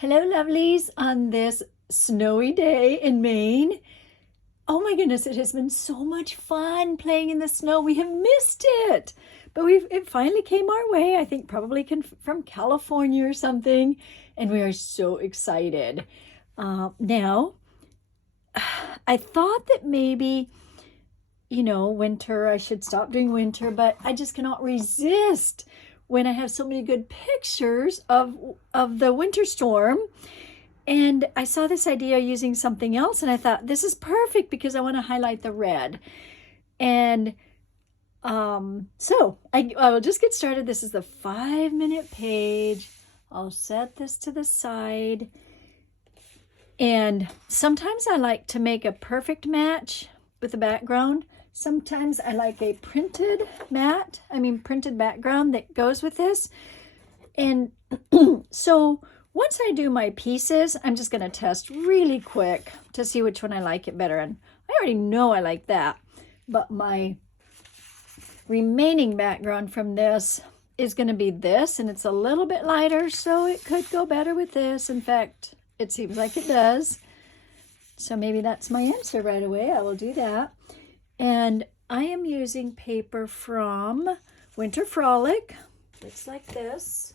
Hello, lovelies, on this snowy day in Maine. Oh my goodness, it has been so much fun playing in the snow. We have missed it, but it finally came our way. I think probably from California or something, and we are so excited. Now, I thought that maybe, winter, I should stop doing winter, but I just cannot resist when I have so many good pictures of the winter storm. And I saw this idea using something else, and I thought this is perfect because I want to highlight the red. And so I will just get started. This is the 5-minute page. I'll set this to the side. And sometimes I like to make a perfect match with the background. Sometimes I like a printed background that goes with this. And so once I do my pieces, I'm just going to test really quick to see which one I like it better. And I already know I like that, but my remaining background from this is going to be this, and it's a little bit lighter, so it could go better with this. In fact, it seems like it does. So maybe that's my answer right away. I will do that. And I am using paper from Winter Frolic. Looks like this.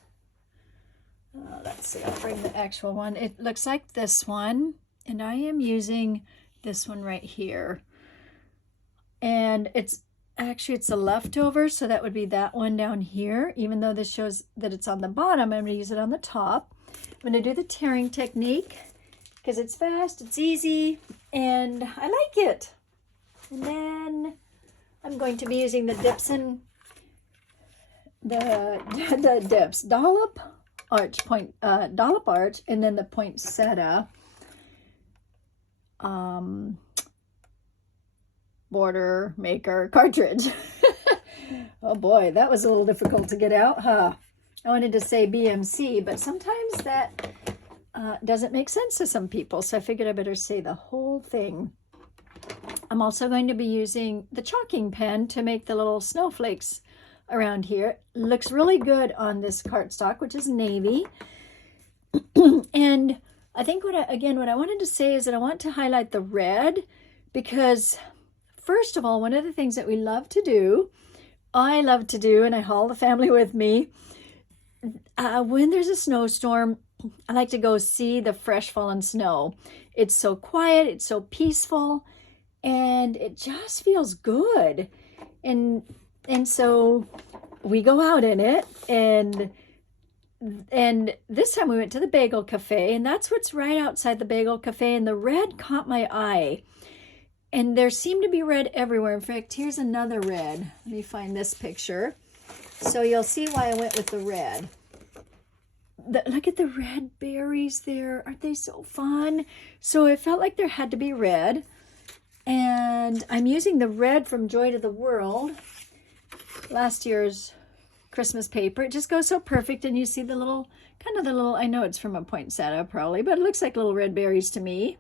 Let's see, I'll bring the actual one. It looks like this one. And I am using this one right here. And it's a leftover, so that would be that one down here. Even though this shows that it's on the bottom, I'm going to use it on the top. I'm going to do the tearing technique because it's fast, it's easy, and I like it. And then I'm going to be using the dips and the dips, Dallop arch, and then the poinsettia border maker cartridge. Oh boy, that was a little difficult to get out, huh? I wanted to say BMC, but sometimes that doesn't make sense to some people, so I figured I better say the whole thing. I'm also going to be using the chalking pen to make the little snowflakes around here. It looks really good on this cardstock, which is navy. And I think what I wanted to say is that I want to highlight the red because, first of all, one of the things that I love to do, and I haul the family with me, when there's a snowstorm, I like to go see the fresh fallen snow. It's so quiet, it's so peaceful, and it just feels good. And so we go out in it, and this time we went to the Bagel Cafe, and that's what's right outside the Bagel Cafe, and the red caught my eye. And there seemed to be red everywhere. In fact, here's another red. Let me find this picture. So you'll see why I went with the red. Look at the red berries there. Aren't they so fun? So it felt like there had to be red. And I'm using the red from Joy to the World, last year's Christmas paper. It just goes so perfect. And you see the little, I know it's from a poinsettia probably, but it looks like little red berries to me.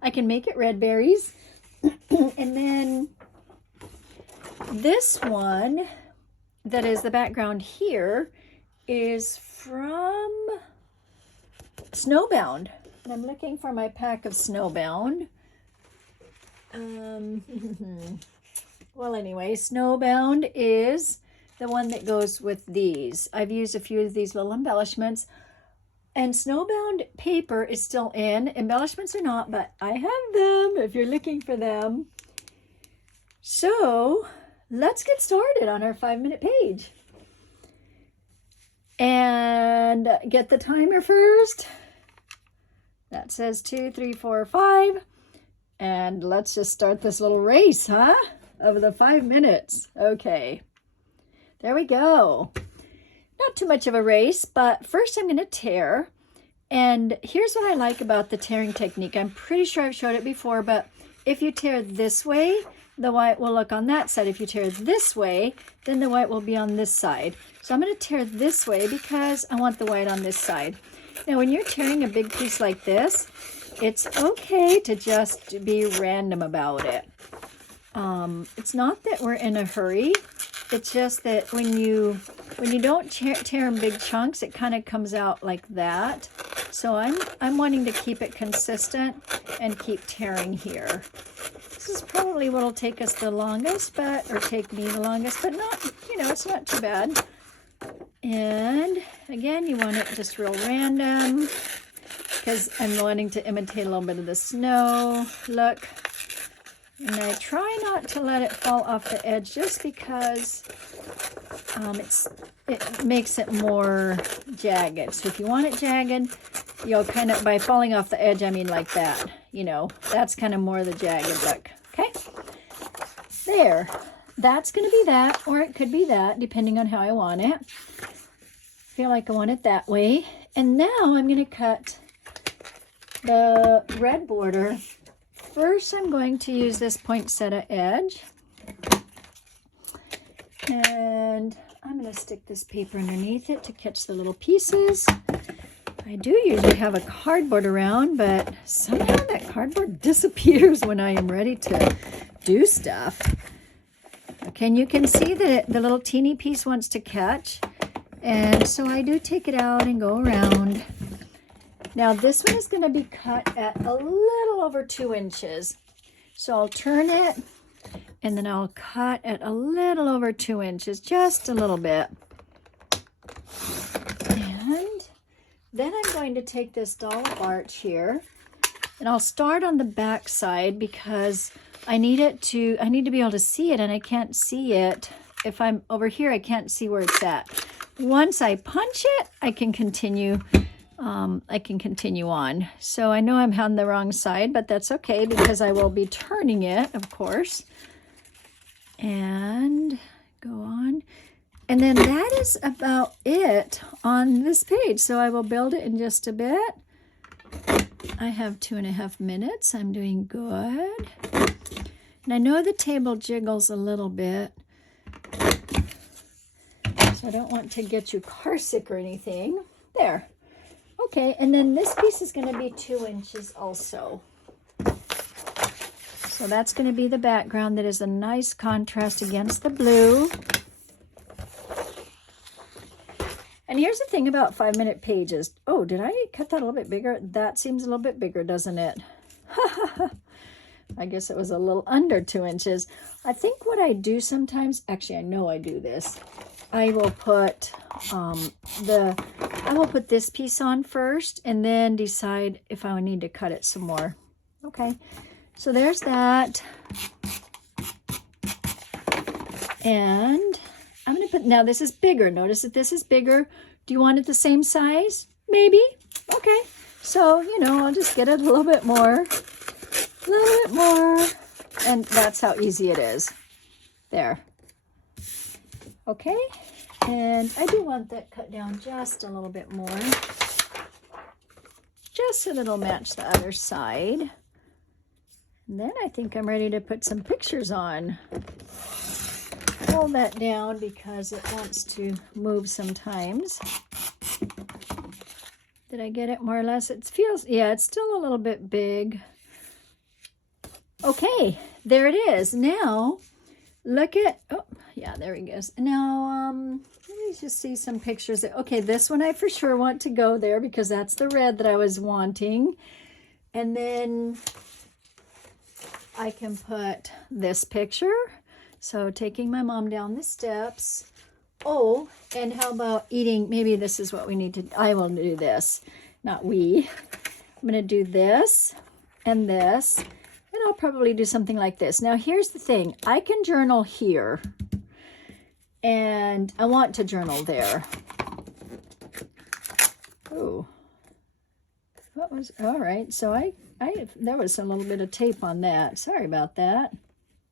I can make it red berries. And then this one that is the background here is from Snowbound. And I'm looking for my pack of Snowbound. Well, anyway, Snowbound is the one that goes with these. I've used a few of these little embellishments. And Snowbound paper is still in. Embellishments are not, but I have them if you're looking for them. So let's get started on our 5-minute page. And get the timer first. That says 2, 3, 4, 5. And let's just start this little race, huh? Over the 5 minutes. Okay. There we go. Not too much of a race, but first I'm going to tear. And here's what I like about the tearing technique. I'm pretty sure I've showed it before, but if you tear this way, the white will look on that side. If you tear this way, then the white will be on this side. So I'm going to tear this way because I want the white on this side. Now, when you're tearing a big piece like this, it's okay to just be random about it. It's not that we're in a hurry. It's just that when you don't tear in big chunks, it kind of comes out like that. So I'm wanting to keep it consistent and keep tearing here. This is probably what'll take us the longest, or take me the longest, but not, it's not too bad. And again, you want it just real random because I'm wanting to imitate a little bit of the snow look. And I try not to let it fall off the edge just because it makes it more jagged. So if you want it jagged, you'll kind of, by falling off the edge, I mean like that, that's kind of more the jagged look. Okay, there. That's going to be that, or it could be that, depending on how I want it. I feel like I want it that way. And now I'm going to cut the red border. First, I'm going to use this poinsettia edge. And I'm going to stick this paper underneath it to catch the little pieces. I do usually have a cardboard around, but somehow that cardboard disappears when I am ready to do stuff. Okay, and you can see that the little teeny piece wants to catch. And so I do take it out and go around. Now this one is going to be cut at a little over 2 inches. So I'll turn it and then I'll cut at a little over 2 inches, just a little bit. And then I'm going to take this Dallop arch here and I'll start on the back side because I need to be able to see it, and I can't see it. If I'm over here, I can't see where it's at. Once I punch it, I can continue on. So I know I'm on the wrong side, but that's okay because I will be turning it, of course. And go on. And then that is about it on this page. So I will build it in just a bit. I have 2.5 minutes. I'm doing good. And I know the table jiggles a little bit. So I don't want to get you car sick or anything. There. Okay, and then this piece is going to be 2 inches also. So that's going to be the background that is a nice contrast against the blue. And here's the thing about 5-minute pages. Oh, did I cut that a little bit bigger? That seems a little bit bigger, doesn't it? I guess it was a little under 2 inches. I think what I do sometimes, actually I know I do this. I will put this piece on first and then decide if I need to cut it some more. Okay, so there's that. And I'm going to put, now this is bigger. Notice that this is bigger. Do you want it the same size? Maybe. Okay, so, I'll just get it a little bit more. A little bit more. And that's how easy it is. There. Okay, and I do want that cut down just a little bit more, just so that it'll match the other side. And then I think I'm ready to put some pictures on. Hold that down because it wants to move sometimes. Did I get it more or less? It feels, yeah, it's still a little bit big. Okay, there it is. Now, look at, oh, yeah, there he goes. Now, let me just see some pictures. Okay, this one I for sure want to go there because that's the red that I was wanting. And then I can put this picture. So taking my mom down the steps. Oh, and how about eating? Maybe this is what we need to, I will do this, not we. I'm going to do this and this. And I'll probably do something like this. Now, here's the thing. I can journal here. And I want to journal there. Oh. What was, all right. So there was a little bit of tape on that. Sorry about that.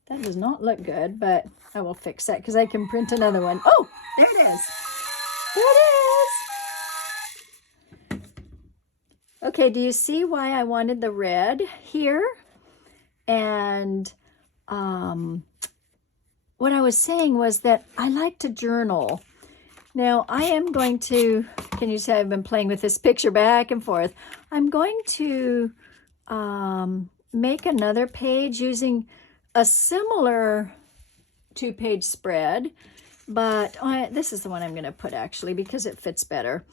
That does not look good, but I will fix that because I can print another one. Oh, there it is. There it is. Okay, do you see why I wanted the red here? And what I was saying was that I like to journal. Now, I am going to, can you see I've been playing with this picture back and forth. I'm going to make another page using a similar 2-page spread, but this is the one I'm going to put actually because it fits better.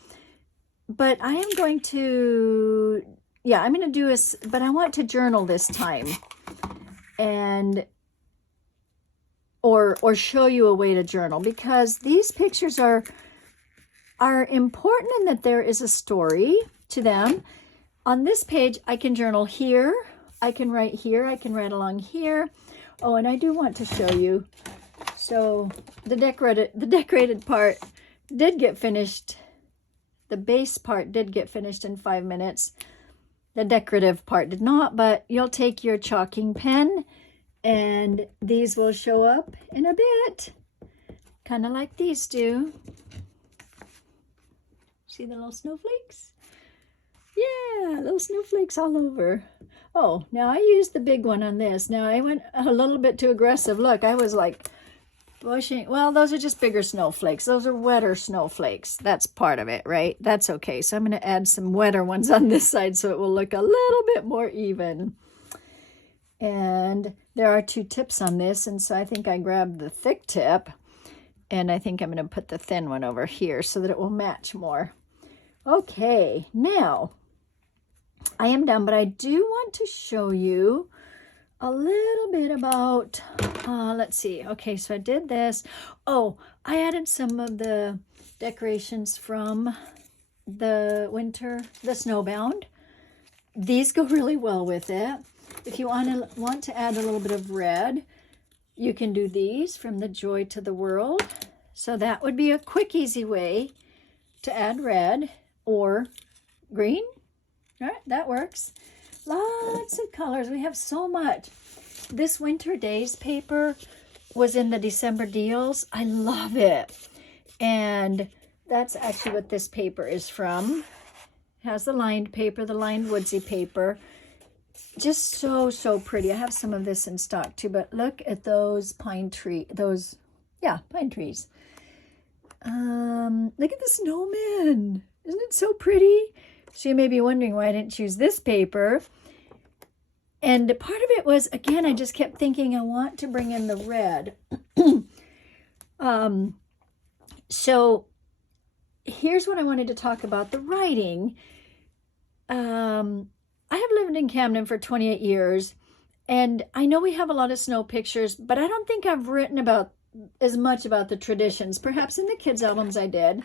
but I am going to, yeah, I'm going to do this, but I want to journal this time, and or show you a way to journal, because these pictures are important in that there is a story to them. On this page, I can journal here, I can write here, I can write along here. Oh, and I do want to show you. So the decorated part did get finished. The base part did get finished in 5 minutes. The decorative part did not, but you'll take your chalking pen and these will show up in a bit, kind of like these do. See the little snowflakes? Yeah, little snowflakes all over. Oh, now I used the big one on this. Now I went a little bit too aggressive. Look, I was like pushing. Well, those are just bigger snowflakes. Those are wetter snowflakes. That's part of it, right? That's okay. So I'm going to add some wetter ones on this side so it will look a little bit more even. And there are 2 tips on this, and so I think I grabbed the thick tip, and I think I'm going to put the thin one over here so that it will match more. Okay, now I am done, but I do want to show you a little bit about, let's see. Okay, so I did this. Oh, I added some of the decorations from the Snowbound. These go really well with it. If you want to add a little bit of red, you can do these from the Joy to the World. So that would be a quick, easy way to add red or green. All right, that works. Lots of colors. We have so much. This Winter Days paper was in the December deals. I love it. And that's actually what this paper is from. It has the lined paper, the lined woodsy paper. Just so, so pretty. I have some of this in stock too, but look at those pine trees. Look at the snowman. Isn't it so pretty? So you may be wondering why I didn't choose this paper. And part of it was, again, I just kept thinking I want to bring in the red. So here's what I wanted to talk about, the writing. I have lived in Camden for 28 years, and I know we have a lot of snow pictures, but I don't think I've written about as much about the traditions. Perhaps in the kids' albums I did,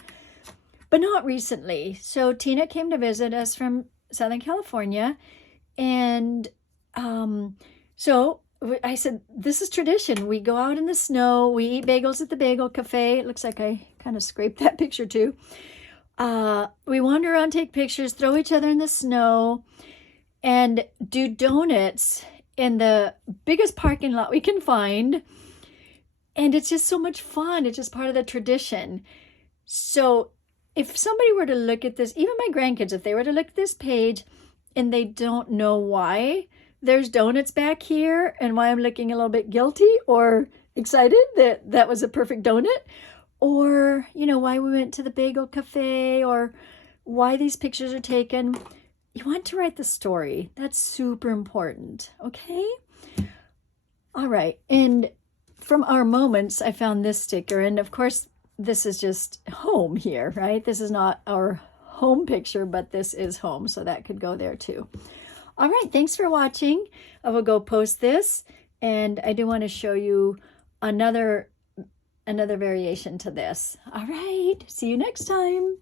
but not recently. So Tina came to visit us from Southern California, and so I said, this is tradition. We go out in the snow, we eat bagels at the Bagel Cafe. It looks like I kind of scraped that picture too. We wander around, take pictures, throw each other in the snow, and do donuts in the biggest parking lot we can find. And it's just so much fun. It's just part of the tradition. So if somebody were to look at this, even my grandkids, if they were to look at this page and they don't know why there's donuts back here and why I'm looking a little bit guilty or excited that that was a perfect donut, or, you know, why we went to the Bagel Cafe, or why these pictures are taken, you want to write the story. That's super important, okay? All right, and from our moments, I found this sticker, and of course, this is just home here, right? This is not our home picture, but this is home, so that could go there too. All right, thanks for watching. I will go post this, and I do want to show you another variation to this. All right, see you next time.